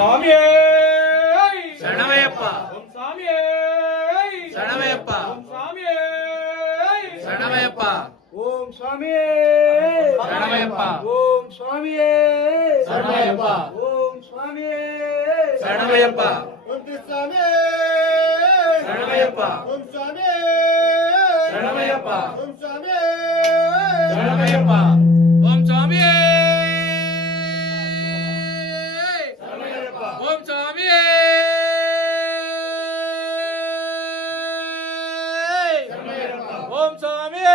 சாமியே சரணமையப்பா சாமியே சரணமையப்பா சாமியே சரணமையப்பா ஓம் சாமியே சரணமையப்பா ஓம் சாமியே சரணமையப்பா ஓம் சாமியே சரணமையப்பா ஓம் சாமியே சரணமையப்பா ஓம் சாமியே சரணமையப்பா ஓம் சாமியே சரணமையப்பா ஓம் சாமியே ஓம் சாமியே ஓம் சாமியே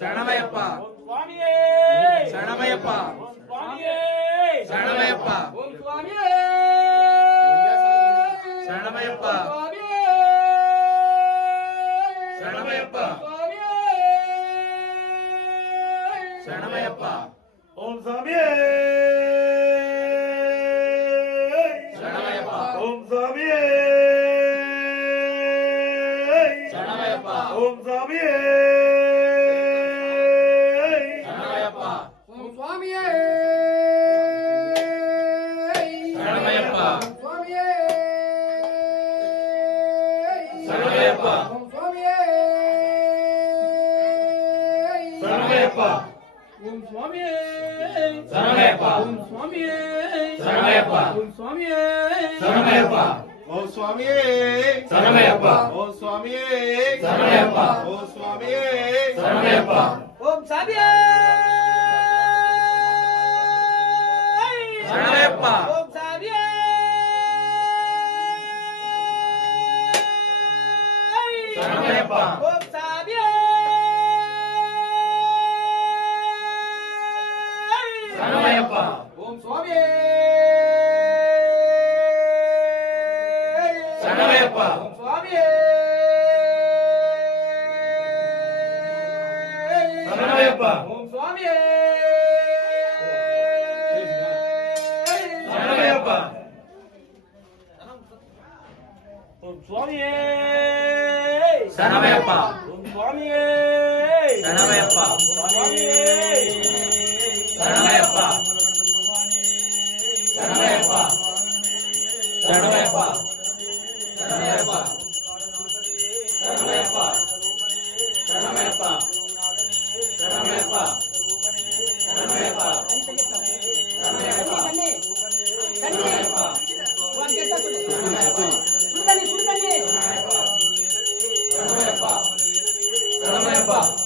சரணமையப்பா சரணமையப்பா சரணமையப்பா சரணமையப்பா சரணமையப்பா சரணமையப்பா ஓம் சாமியே சரணமையப்பா ஓம் சாமியே சரணமையப்பா ஓம் சாமியே சரணமையப்பா ஓம் சுவாமியே சரணமையப்பா சுவாமியே சரணமையப்பா ஓம் சுவாமியே சரணமையப்பா ஓம் சுவாமியே சரணமையப்பா ஓம் சுவாமியே சரணமையப்பா ஓம் சுவாமியே சரணமையப்பா ஓம் சுவாமியே சரணமையப்பா ஓம் சுவாமியே சரணமையப்பா ஓம் சுவாமியே சரணமையப்பா ஓம் சாமியே சரணமையப்பா ஓம் சாமியே சரணமையப்பா ஓம் சாமியே சரணமையப்பா ஓம் சுவாமியே சரணமையப்பா ஓம் சுவாமியே சரணமையப்பா ஓம் சுவாமியே சரணமையப்பா ஓம் சுவாமியே சரணமையப்பா ஓம் சுவாமியே சரணமையப்பா சுவாமியே சரணமையப்பா சரணமையப்பா சரணமையப்பா சரணமையப்பா சரணமையப்பா சரணமையப்பா சரணமையப்பா சரணமையப்பா சரணமையப்பா சரணமையப்பா சரணமையப்பா